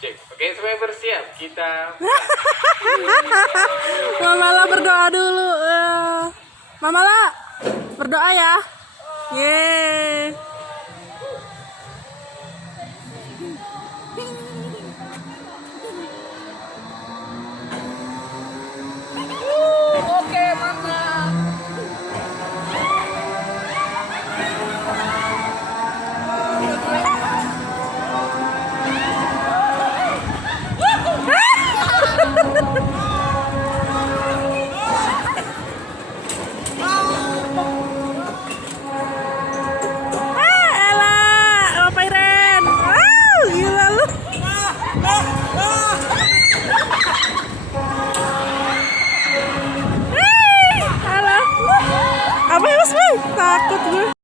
Cek. Oke, semuanya bersiap. Kita Mamala berdoa dulu. Mamala berdoa ya. Yeay. Oke, mantap. Apa ya, Mas? Takut gue.